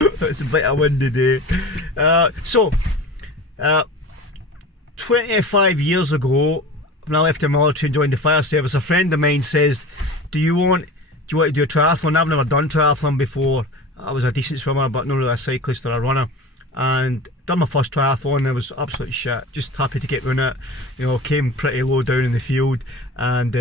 It's a bit of a windy day. 25 years ago, when I left the military and joined the fire service, a friend of mine says, do you want to do a triathlon? I've never done triathlon before. I was a decent swimmer, but not really a cyclist or a runner. And done my first triathlon, and it was absolutely shit. Just happy to get running it. You know, came pretty low down in the field, and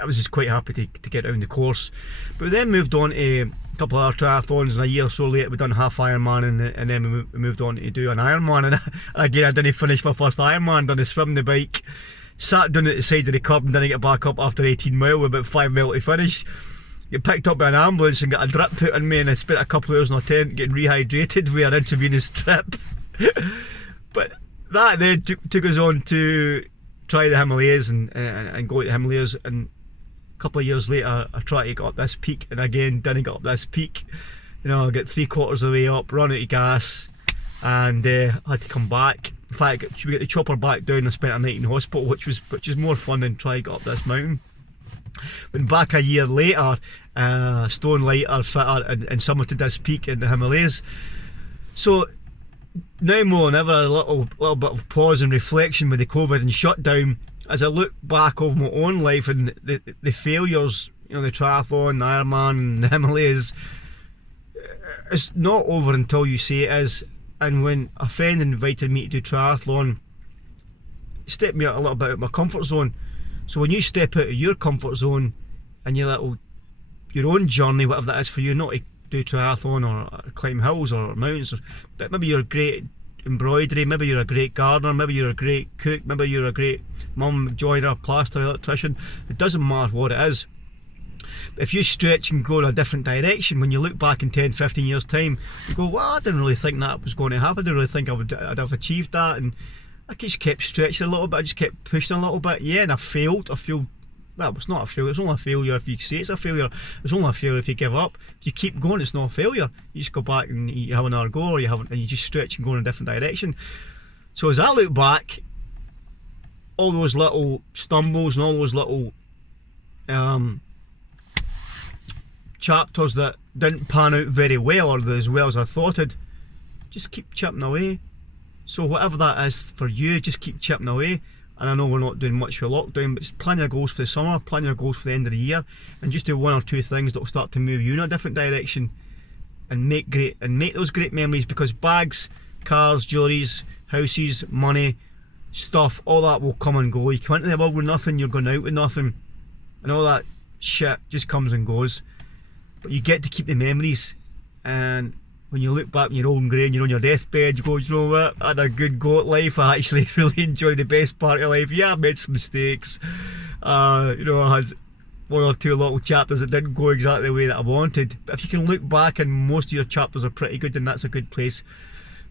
I was just quite happy to get around the course. But we then moved on to a couple of other triathlons, and a year or so later we done half Ironman, and then we moved on to do an Ironman. And again, I didn't finish my first Ironman. Done the swim, the bike, sat down at the side of the curb and didn't get back up after 18 mile with about 5 mile to finish. Get picked up by an ambulance and got a drip put in me, and I spent a couple of hours in a tent getting rehydrated with an intravenous drip. But that then took us on to try the Himalayas and go to the Himalayas. And a couple of years later I tried to get up this peak, and again didn't get up this peak. You know, I got 3/4 of the way up, run out of gas, and I had to come back. In fact, we got the chopper back down. I spent a night in hospital, which is more fun than trying to get up this mountain. Went back a year later, stone lighter, fitter, and summited this peak in the Himalayas. So now more than ever, a little bit of pause and reflection with the COVID and shutdown, as I look back over my own life and the failures, you know, the triathlon, the Ironman and the Himalayas. It's not over until you say it is. And when a friend invited me to do triathlon, it stepped me out a little bit out of my comfort zone. So when you step out of your comfort zone and your own journey, whatever that is for you, not to do triathlon or climb hills or mountains, but maybe you're great at embroidery, maybe you're a great gardener, maybe you're a great cook, maybe you're a great mum, joiner, plasterer, electrician. It doesn't matter what it is. But if you stretch and grow in a different direction, when you look back in 10, 15 years time, you go, well, I didn't really think that was going to happen. I didn't really think I'd have achieved that. And I just kept stretching a little bit, I just kept pushing a little bit, yeah, and I failed. Well, it's not a failure, it's only a failure if you say it's a failure. It's only a failure if you give up. If you keep going, it's not a failure. You just go back and you have another go, or and you just stretch and go in a different direction. So as I look back, all those little stumbles and all those little chapters that didn't pan out very well, or as well as I thought it, just keep chipping away. So whatever that is for you, just keep chipping away. And I know we're not doing much for lockdown, but just plan your goals for the summer, plan your goals for the end of the year, and just do one or two things that will start to move you in a different direction, and make those great memories. Because bags, cars, jewelries, houses, money, stuff, all that will come and go. You come into the world with nothing, you're going out with nothing, and all that shit just comes and goes. But you get to keep the memories, and when you look back when you're old and grey and you're on your deathbed, you go, you know what, I had a good go at life. I actually really enjoyed the best part of life. Yeah, I made some mistakes. You know, I had one or two little chapters that didn't go exactly the way that I wanted. But if you can look back and most of your chapters are pretty good, then that's a good place.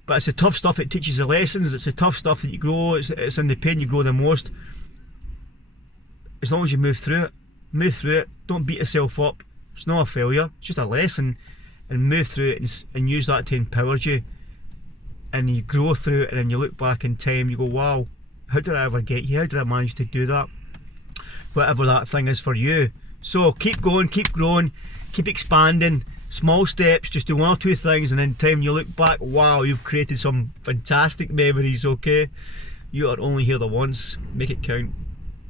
But it's the tough stuff that teaches the lessons. It's the tough stuff that you grow. It's in the pain you grow the most. As long as you move through it. Don't beat yourself up. It's not a failure, it's just a lesson. And move through it and use that to empower you, and you grow through it, and then you look back in time, you go, wow, how did I ever get here? How did I manage to do that? Whatever that thing is for you. So keep going, keep growing, keep expanding, small steps, just do one or two things, and in time you look back, wow, you've created some fantastic memories. Okay, you are only here the once, make it count.